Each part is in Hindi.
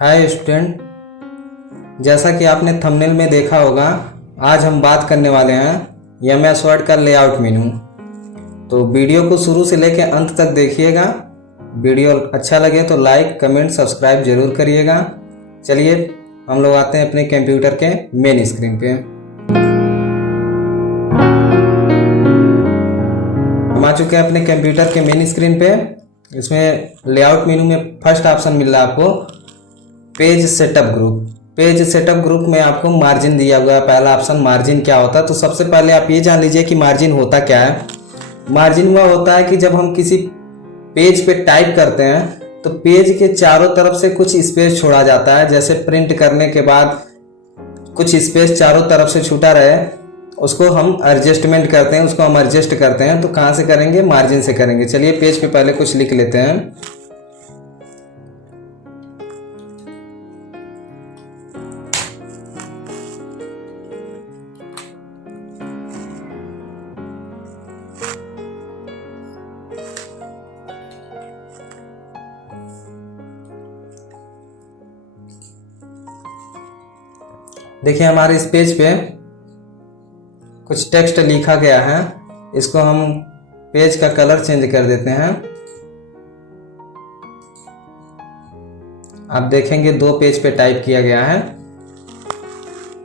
हाय स्टूडेंट, जैसा कि आपने थंबनेल में देखा होगा, आज हम बात करने वाले हैं एमएस वर्ड का लेआउट मेनू। तो वीडियो को शुरू से लेकर अंत तक देखिएगा। वीडियो अच्छा लगे तो लाइक, कमेंट, सब्सक्राइब जरूर करिएगा। चलिए हम लोग आते हैं अपने कंप्यूटर के मेन स्क्रीन पे। हम आ चुके हैं अपने कंप्यूटर के मेन स्क्रीन पे। इसमें लेआउट मेनू में फर्स्ट ऑप्शन मिल रहा है आपको page setup group. Page setup group में आपको मार्जिन दिया हुआ है। पहला ऑप्शन मार्जिन क्या होता है, तो सबसे पहले आप ये जान लीजिए कि मार्जिन होता क्या है। मार्जिन वह होता है कि जब हम किसी पेज पे टाइप करते हैं तो पेज के चारों तरफ से कुछ स्पेस छोड़ा जाता है। जैसे प्रिंट करने के बाद कुछ स्पेस चारों तरफ से छूटा रहे, उसको हम एडजस्टमेंट करते हैं, उसको हम एडजस्ट करते हैं। तो कहाँ से करेंगे? मार्जिन से करेंगे। चलिए पेज पे पहले कुछ लिख लेते हैं। देखिए हमारे इस पेज पे कुछ टेक्स्ट लिखा गया है। इसको हम पेज का कलर चेंज कर देते हैं। आप देखेंगे दो पेज पे टाइप किया गया है।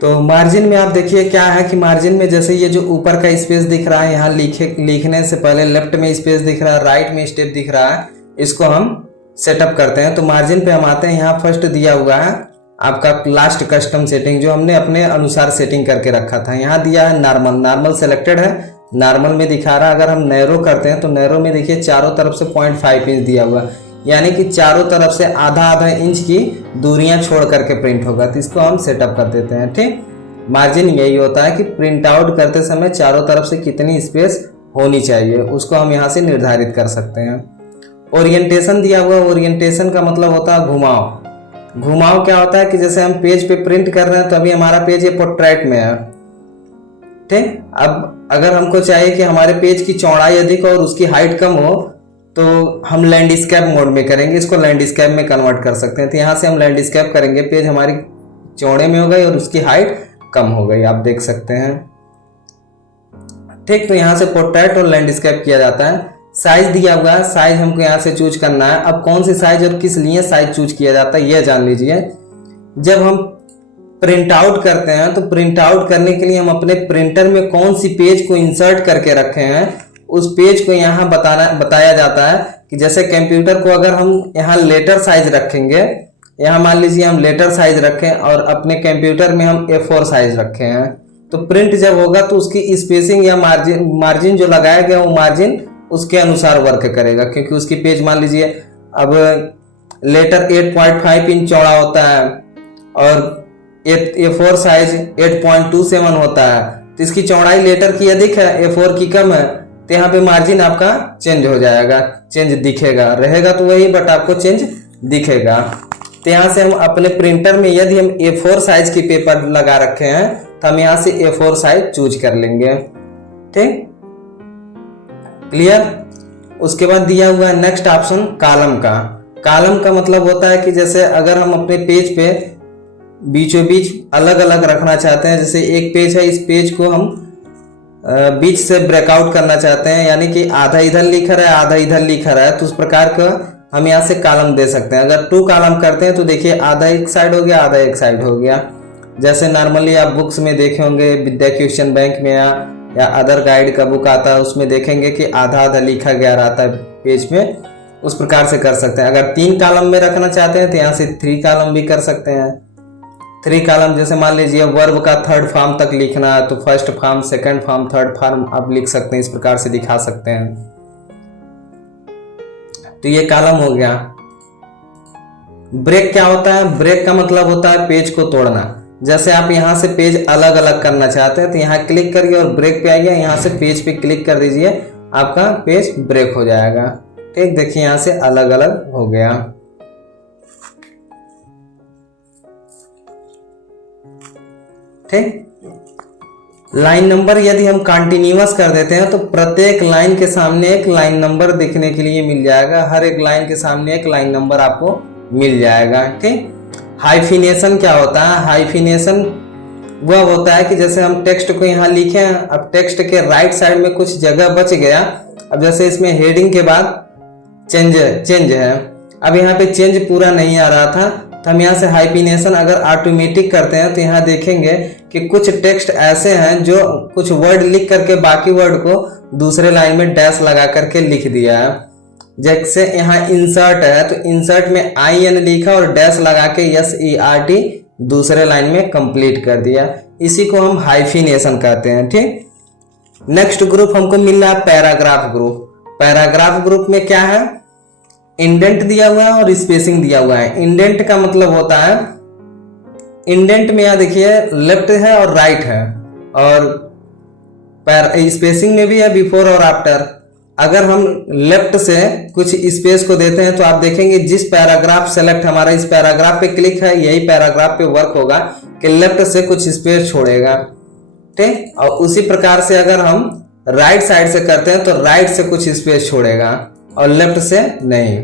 तो मार्जिन में आप देखिए क्या है कि मार्जिन में जैसे ये जो ऊपर का स्पेस दिख रहा है, यहाँ लिखने से पहले लेफ्ट में स्पेस दिख रहा है, राइट में स्टेप दिख रहा है, इसको हम सेटअप करते हैं। तो मार्जिन पे हम आते हैं। यहाँ फर्स्ट दिया हुआ है आपका लास्ट कस्टम सेटिंग, जो हमने अपने अनुसार सेटिंग करके रखा था। यहाँ दिया है नॉर्मल। नॉर्मल सेलेक्टेड है, नॉर्मल में दिखा रहा है। अगर हम नैरो करते हैं तो नैरो में देखिए चारों तरफ से 0.5 इंच दिया हुआ, यानी कि चारों तरफ से आधा आधा इंच की दूरियां छोड़ करके प्रिंट होगा। तो इसको हम सेटअप कर देते हैं। ठीक, मार्जिन यही होता है कि प्रिंट आउट करते समय चारों तरफ से कितनी स्पेस होनी चाहिए, उसको हम यहाँ से निर्धारित कर सकते हैं। ओरिएंटेशन दिया हुआ, ओरिएंटेशन का मतलब होता है घुमाव। घुमाव क्या होता है कि जैसे हम पेज पे प्रिंट कर रहे हैं तो अभी हमारा पेज ये पोर्ट्रेट में है। ठीक, अब अगर हमको चाहिए कि हमारे पेज की चौड़ाई अधिक और उसकी हाइट कम हो तो हम लैंडस्केप मोड में करेंगे। इसको लैंडस्केप में कन्वर्ट कर सकते हैं। तो यहाँ से हम लैंडस्केप करेंगे, पेज हमारी चौड़े में हो गई और उसकी हाइट कम हो गई, आप देख सकते हैं। ठीक, तो यहाँ से पोर्ट्रेट और लैंडस्केप किया जाता है। साइज दिया हुआ है, साइज हमको यहाँ से चूज करना है। अब कौन सी साइज और किस लिए साइज चूज किया जाता है यह जान लीजिए। जब हम प्रिंट आउट करते हैं तो प्रिंट आउट करने के लिए हम अपने प्रिंटर में कौन सी पेज को इंसर्ट करके रखे हैं, उस पेज को यहाँ बताया जाता है। कि जैसे कंप्यूटर को अगर हम यहाँ लेटर साइज रखेंगे, यहाँ मान लीजिए हम लेटर साइज रखें और अपने कंप्यूटर में हम A4 साइज रखे हैं, तो प्रिंट जब होगा तो उसकी स्पेसिंग या मार्जिन जो लगाया गया वो मार्जिन उसके अनुसार वर्क करेगा। क्योंकि उसकी पेज मान लीजिए अब लेटर 8.5 इंच चौड़ा होता है और A4 साइज 8.27 होता है, तो इसकी चौड़ाई लेटर की अधिक है, A4 की कम है, तो यहाँ पे मार्जिन आपका चेंज हो जाएगा, चेंज दिखेगा। रहेगा तो वही, बट आपको चेंज दिखेगा। तो यहाँ से हम अपने प्रिंटर में यदि हम A4 साइज की पेपर लगा रखे हैं तो हम यहाँ से A4 साइज चूज कर लेंगे। ठीक, क्लियर। उसके बाद दिया हुआ है नेक्स्ट ऑप्शन कॉलम का। कॉलम का मतलब होता है कि जैसे अगर हम अपने पेज पे बीचों बीच अलग अलग रखना चाहते हैं, जैसे एक पेज है, इस पेज को हम बीच से ब्रेकआउट करना चाहते हैं, यानी कि आधा इधर लिखा रहा है आधा इधर लिखा रहा है, तो उस प्रकार का हम यहाँ से कॉलम दे सकते हैं। अगर 2 कॉलम करते हैं तो देखिए आधा एक साइड हो गया, आधा एक साइड हो गया। जैसे नॉर्मली आप बुक्स में देखे होंगे, विद्या क्वेश्चन बैंक में या अदर गाइड का बुक आता है, उसमें देखेंगे कि आधा आधा लिखा गया रहता है पेज में। उस प्रकार से कर सकते हैं। अगर 3 कॉलम में रखना चाहते हैं तो यहाँ से 3 कॉलम भी कर सकते हैं। 3 कॉलम, जैसे मान लीजिए वर्ब का 3rd फॉर्म तक लिखना है तो 1st form, 2nd form, 3rd form आप लिख सकते हैं। इस प्रकार से दिखा सकते हैं। तो ये कॉलम हो गया। ब्रेक क्या होता है? ब्रेक का मतलब होता है पेज को तोड़ना। जैसे आप यहाँ से पेज अलग अलग करना चाहते हैं तो यहाँ क्लिक करिए और ब्रेक पे आइए, यहाँ से पेज पे क्लिक कर दीजिए, आपका पेज ब्रेक हो जाएगा। ठीक, देखिए यहाँ से अलग अलग हो गया। ठीक, लाइन नंबर यदि हम कंटिन्यूअस कर देते हैं तो प्रत्येक लाइन के सामने एक लाइन नंबर देखने के लिए मिल जाएगा। हर एक लाइन के सामने एक लाइन नंबर आपको मिल जाएगा। ठीक, हाइफिनेशन क्या होता है? हाइफिनेशन वह होता है कि जैसे हम टेक्स्ट को यहाँ लिखे हैं, अब टेक्स्ट के राइट साइड में कुछ जगह बच गया, अब जैसे इसमें हेडिंग के बाद चेंज है, अब यहाँ पे चेंज पूरा नहीं आ रहा था, तो हम यहाँ से हाइफिनेशन अगर ऑटोमेटिक करते हैं तो यहाँ देखेंगे कि कुछ टेक्स्ट ऐसे हैं जो कुछ वर्ड लिख करके बाकी वर्ड को दूसरे लाइन में डैश लगा करके लिख दिया है। जैसे यहाँ इंसर्ट है तो इंसर्ट में IN लिखा और डैश लगा के SERT दूसरे लाइन में कंप्लीट कर दिया। इसी को हम हाइफिनेशन कहते हैं। ठीक, नेक्स्ट ग्रुप हमको मिल रहा है पैराग्राफ ग्रुप। पैराग्राफ ग्रुप में क्या है? इंडेंट दिया हुआ है और स्पेसिंग दिया हुआ है। इंडेंट का मतलब होता है, इंडेंट में यहाँ देखिए लेफ्ट है और राइट है, और स्पेसिंग में भी है बिफोर और आफ्टर। अगर हम लेफ्ट से कुछ स्पेस को देते हैं तो आप देखेंगे जिस पैराग्राफ सेलेक्ट हमारा इस पैराग्राफ पे क्लिक है, यही पैराग्राफ पे वर्क होगा कि लेफ्ट से कुछ स्पेस छोड़ेगा। ठीक, और उसी प्रकार से अगर हम राइट साइड से करते हैं तो राइट से कुछ स्पेस छोड़ेगा और लेफ्ट से नहीं।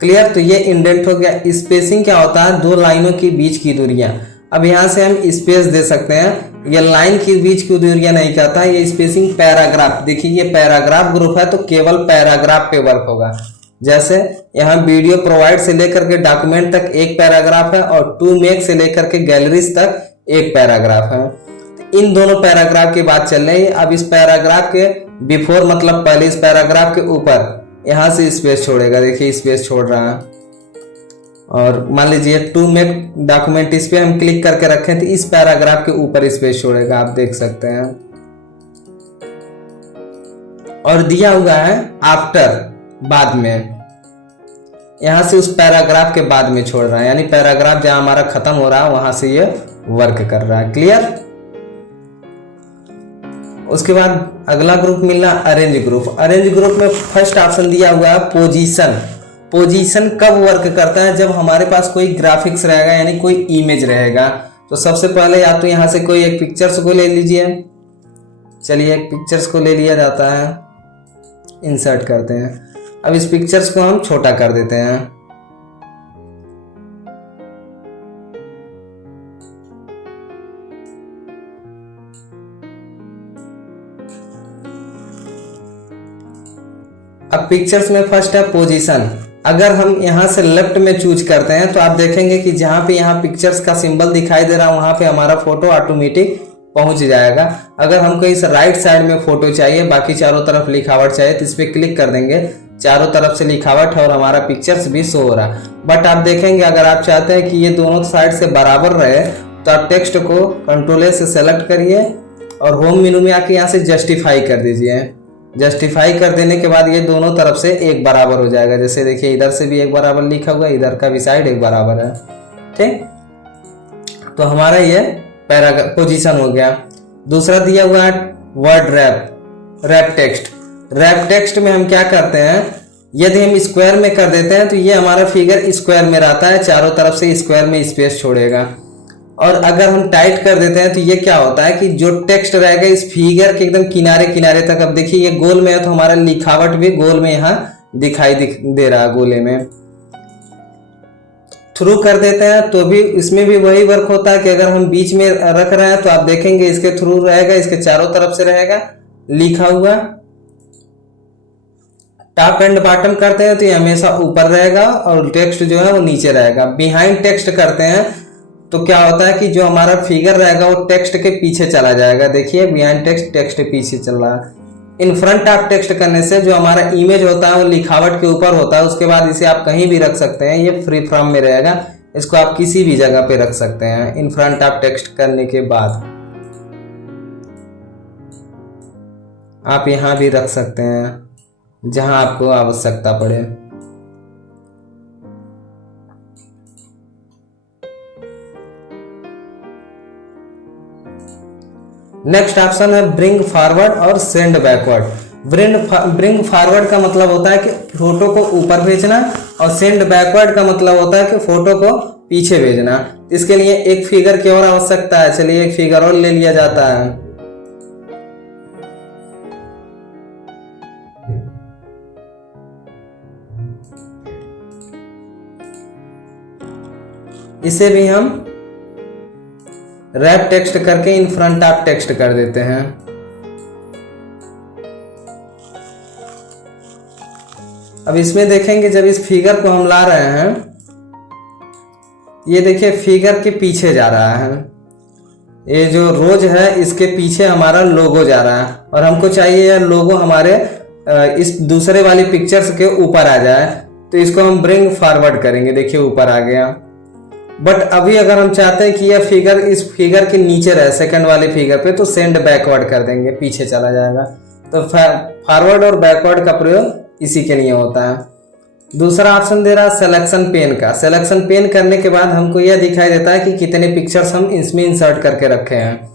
क्लियर? तो ये इंडेंट हो गया। स्पेसिंग क्या होता है? दो लाइनों के बीच की दूरियां। अब यहां से हम स्पेस दे सकते हैं, ये लाइन के बीच की दूरियां नहीं कहता है, ये स्पेसिंग पैराग्राफ। देखिए ये पैराग्राफ ग्रुप है तो केवल पैराग्राफ पे वर्क होगा। जैसे यहाँ वीडियो प्रोवाइड से लेकर के डॉक्यूमेंट तक एक पैराग्राफ है और टू मेक से लेकर के गैलरीज तक एक पैराग्राफ है। इन दोनों पैराग्राफ की बात चल रही है। अब इस पैराग्राफ के बिफोर मतलब पहले इस पैराग्राफ के ऊपर यहां से स्पेस छोड़ेगा, देखिए स्पेस छोड़ रहा है। और मान लीजिए टू मेक डॉक्यूमेंट, इस पे हम क्लिक करके रखें तो इस पैराग्राफ के ऊपर स्पेस छोड़ेगा, आप देख सकते हैं। और दिया हुआ है आफ्टर, बाद में, यहां से उस पैराग्राफ के बाद में छोड़ रहा है, यानी पैराग्राफ जहां हमारा खत्म हो रहा है वहां से ये वर्क कर रहा है। क्लियर? उसके बाद अगला ग्रुप मिलना अरेंज ग्रुप। अरेंज ग्रुप में फर्स्ट ऑप्शन दिया हुआ है पोजीशन। पोजीशन कब वर्क करता है? जब हमारे पास कोई ग्राफिक्स रहेगा, यानी कोई इमेज रहेगा। तो सबसे पहले या तो यहां से कोई एक पिक्चर्स को ले लीजिए। चलिए एक पिक्चर्स को ले लिया जाता है, इंसर्ट करते हैं। अब इस पिक्चर्स को हम छोटा कर देते हैं। अब पिक्चर्स में फर्स्ट है पोजीशन। अगर हम यहां से लेफ्ट में चूज करते हैं तो आप देखेंगे कि जहां पे यहाँ पिक्चर्स का सिंबल दिखाई दे रहा है वहां पे हमारा फोटो ऑटोमेटिक पहुंच जाएगा। अगर हमको इस राइट साइड में फोटो चाहिए, बाकी चारों तरफ लिखावट चाहिए, तो इस पे क्लिक कर देंगे, चारों तरफ से लिखावट है और हमारा पिक्चर्स भी शो हो रहा है। बट आप देखेंगे अगर आप चाहते हैं कि ये दोनों साइड से बराबर रहे तो आप टेक्स्ट को कंट्रोल से सेलेक्ट करिए और होम मेनू में आके यहाँ से जस्टिफाई कर दीजिए। जस्टिफाई कर देने के बाद ये दोनों तरफ से एक बराबर हो जाएगा। जैसे देखिए इधर से भी एक बराबर लिखा हुआ है, इधर का भी साइड एक बराबर है। ठीक, तो हमारा ये पोजीशन हो गया। दूसरा दिया हुआ है word wrap text. Wrap text में हम क्या करते हैं, यदि हम स्क्वायर में कर देते हैं तो ये हमारा फिगर स्क्वायर में रहता है, चारों तरफ से स्क्वायर में स्पेस छोड़ेगा। और अगर हम टाइट कर देते हैं तो ये क्या होता है कि जो टेक्स्ट रहेगा इस फिगर के एकदम किनारे किनारे तक, अब देखिए ये गोल में है तो हमारा लिखावट भी गोल में यहाँ दिखाई दे रहा है, गोले में। थ्रू कर देते हैं तो भी इसमें भी वही वर्क होता है कि अगर हम बीच में रख रहे हैं तो आप देखेंगे इसके थ्रू रहेगा, इसके चारों तरफ से रहेगा लिखा हुआ। टॉप एंड बॉटम करते हैं तो ये हमेशा ऊपर रहेगा और टेक्स्ट जो है वो नीचे रहेगा। बिहाइंड टेक्स्ट करते हैं तो क्या होता है कि जो हमारा फिगर रहेगा वो टेक्स्ट के पीछे चला जाएगा। देखिए बिहाइंड टेक्स्ट, टेक्स्ट पीछे चल रहा है। इन फ्रंट ऑफ टेक्स्ट करने से जो हमारा इमेज होता है वो लिखावट के ऊपर होता है, उसके बाद इसे आप कहीं भी रख सकते हैं, ये फ्री फॉर्म में रहेगा, इसको आप किसी भी जगह पे रख सकते हैं। इन फ्रंट ऑफ टेक्स्ट करने के बाद आप यहां भी रख सकते हैं जहां आपको आवश्यकता पड़े। नेक्स्ट ऑप्शन है ब्रिंग फॉरवर्ड और सेंड बैकवर्ड। ब्रिंग फॉरवर्ड का मतलब होता है कि फोटो को ऊपर भेजना और सेंड बैकवर्ड का मतलब होता है कि फोटो को पीछे भेजना। इसके लिए एक फिगर की और आवश्यकता है। चलिए एक फिगर और ले लिया जाता है। इसे भी हम रैप टेक्स्ट करके इन फ्रंट ऑफ टेक्स्ट कर देते हैं। अब इसमें देखेंगे जब इस फिगर को हम ला रहे हैं, ये देखिए फिगर के पीछे जा रहा है, ये जो रोज है इसके पीछे हमारा लोगो जा रहा है और हमको चाहिए यह लोगो हमारे इस दूसरे वाली पिक्चर्स के ऊपर आ जाए, तो इसको हम ब्रिंग फॉरवर्ड करेंगे। देखिए ऊपर आ गया। बट अभी अगर हम चाहते हैं कि यह फिगर इस फिगर के नीचे रहे सेकंड वाले फिगर पे, तो सेंड बैकवर्ड कर देंगे, पीछे चला जाएगा। तो फॉरवर्ड और बैकवर्ड का प्रयोग इसी के लिए होता है। दूसरा ऑप्शन दे रहा है सिलेक्शन पेन का। सिलेक्शन पेन करने के बाद हमको यह दिखाई देता है कि कितने पिक्चर्स हम इसमें इंसर्ट करके रखे हैं।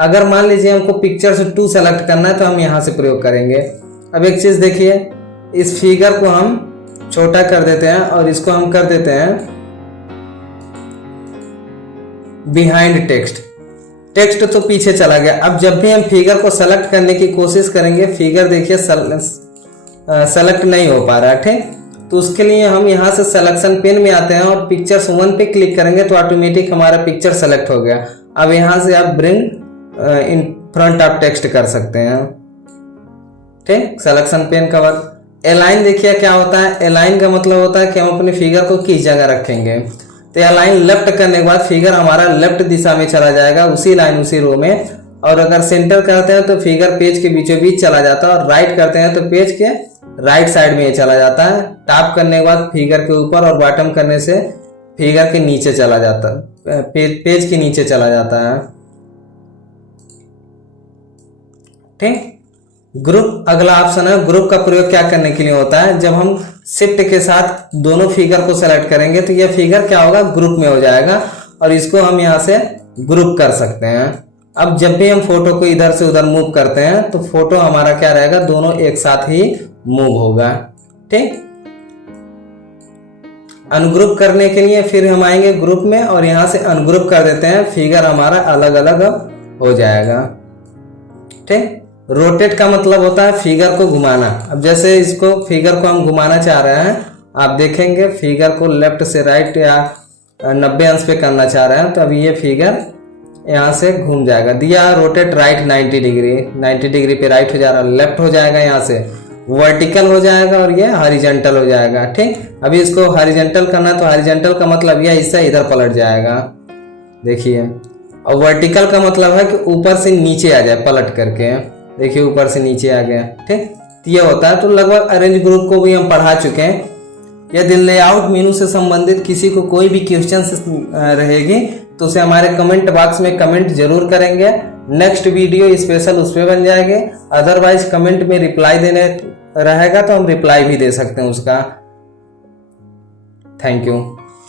अगर मान लीजिए हमको पिक्चर्स 2 सेलेक्ट करना है तो हम यहाँ से प्रयोग करेंगे। अब एक चीज देखिए, इस फिगर को हम छोटा कर देते हैं और इसको हम कर देते हैं बिहाइंड टेक्स्ट। टेक्स्ट तो पीछे चला गया। अब जब भी हम फिगर को सेलेक्ट करने की कोशिश करेंगे, फिगर देखिए सेलेक्ट नहीं हो पा रहा है, ठीक। तो उसके लिए हम यहाँ से सिलेक्शन पेन में आते हैं और पिक्चर्स 1 पे क्लिक करेंगे तो ऑटोमेटिक हमारा पिक्चर सेलेक्ट हो गया। अब यहाँ से आप bring in front of text कर सकते हैं, ठीक। सिलेक्शन पेन का वर्क। अलाइन देखिए क्या होता है। अलाइन का मतलब होता है कि हम अपने फिगर को किस जगह रखेंगे। तो अलाइन लेफ्ट करने के बाद फिगर हमारा लेफ्ट दिशा में चला जाएगा, उसी लाइन उसी रो में। और अगर सेंटर करते हैं तो फिगर पेज के बीचों बीच चला जाता है, और राइट करते हैं तो पेज के राइट साइड में चला जाता है। टॉप करने के बाद फिगर के ऊपर और बॉटम करने से फिगर के नीचे चला जाता है, पेज के नीचे चला जाता है, ठीक। ग्रुप अगला ऑप्शन है। ग्रुप का प्रयोग क्या करने के लिए होता है, जब हम शिफ्ट के साथ दोनों फिगर को सेलेक्ट करेंगे तो यह फिगर क्या होगा, ग्रुप में हो जाएगा और इसको हम यहाँ से ग्रुप कर सकते हैं। अब जब भी हम फोटो को इधर से उधर मूव करते हैं तो फोटो हमारा क्या रहेगा, दोनों एक साथ ही मूव होगा, ठीक। अनग्रुप करने के लिए फिर हम आएंगे ग्रुप में और यहां से अनग्रुप कर देते हैं, फिगर हमारा अलग अलग हो जाएगा, ठीक। रोटेट का मतलब होता है फिगर को घुमाना। अब जैसे इसको फिगर को हम घुमाना चाह रहे हैं, आप देखेंगे फिगर को लेफ्ट से राइट या 90 अंश पे करना चाह रहे हैं, तो अभी ये फिगर यहाँ से घूम जाएगा। दिया रोटेट राइट 90 डिग्री, 90 डिग्री पे राइट हो जा रहा है, लेफ्ट हो जाएगा, यहाँ से वर्टिकल हो जाएगा और ये हॉरिजॉन्टल हो जाएगा, ठीक। अभी इसको हॉरिजॉन्टल करना तो हॉरिजॉन्टल का मतलब यह हिस्सा इधर पलट जाएगा, देखिए। और वर्टिकल का मतलब है कि ऊपर से नीचे आ जाए पलट करके, देखिए ऊपर से नीचे आ गया, ठीक। ये होता है। तो लगभग अरेंज ग्रुप को भी हम पढ़ा चुके हैं। यदि लेआउट मेनू से संबंधित किसी को कोई भी क्वेश्चन रहेगी तो उसे हमारे कमेंट बॉक्स में कमेंट जरूर करेंगे। नेक्स्ट वीडियो स्पेशल उस पर बन जाएंगे। अदरवाइज कमेंट में रिप्लाई देने रहेगा तो हम रिप्लाई भी दे सकते हैं उसका। Thank you.